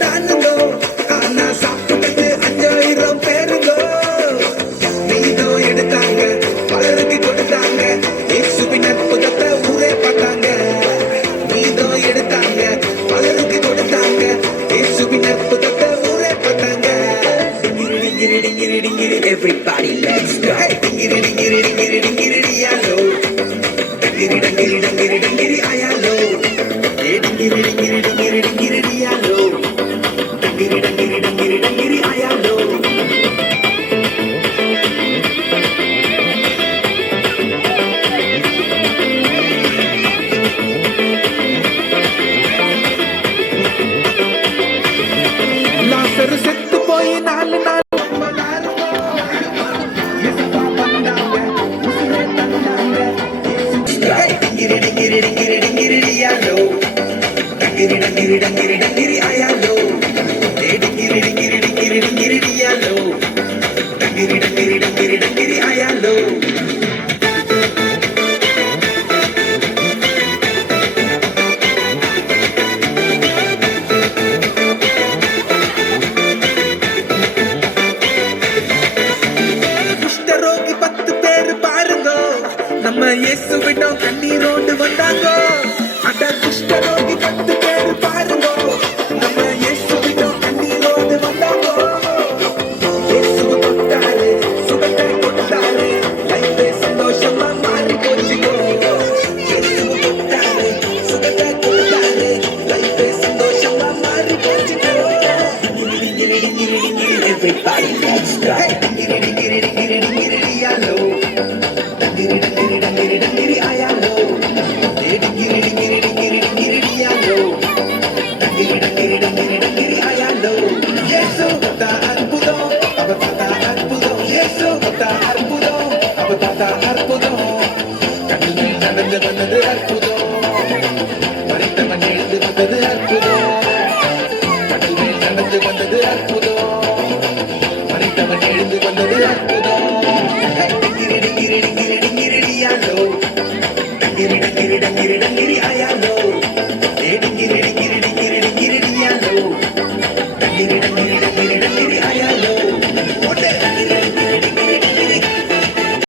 தானுங்கோ ஆனா சாப்பிட்டது 5000 பேருங்கோ மீதோ எடுத்தாங்க பலருக்கு கொடுத்தாங்க இயேசுவின் அற்புதத்தை ஊரே பார்த்தாங்க மீதோ எடுத்தாங்க பலருக்கு கொடுத்தாங்க இயேசுவின் அற்புதத்தை ஊரே பார்த்தாங்க everybody let's go dingiri dingiri dingiri dingiri ayalo dingiri dingiri dingiri dingiri ayalo dingiri dingiri dingiri dingiri ayalo dingiri dingiri dingiri dingiri ayalo லாசரு செத்து போய் 4 நாள் குஷ்டரோகி 10 பேர் பாருங்க நம்ம இயேசுவிடம் கண்ணீரோடு வந்தாங்க அட குஷ்டரோகி 10 பேர் பாருங்க நம்ம இயேசுவிடம் கண்ணீரோடு வந்தாங்க இயேசு தொட்டாரு சுகத்தை கொடுத்தாரு லைஃபே சந்தோஷமா மாறி போச்சுங்கோ இயேசு தொட்டாரு சுகத்தை கொடுத்தாரு லைஃபே சந்தோஷமா மாறி போச்சுங்கோ everybody let's go dingiri dingiri dingiri dingiri ayalo dingiri dingiri dingiri dingiri ayalo dingiri dingiri dingiri dingiri ayalo dingiri dingiri dingiri dingiri ayalo yesu kata arpudo apa kata arpudo yesu kata arpudo apa kata arpudo kadil nadande vandadu arpudo marittavan எழுந்து வந்தது arpudo kadil nadande vandadu arpudo marittavan எழுந்து வந்தது arpudo dingiri dingiri dingiri dingiri ayalo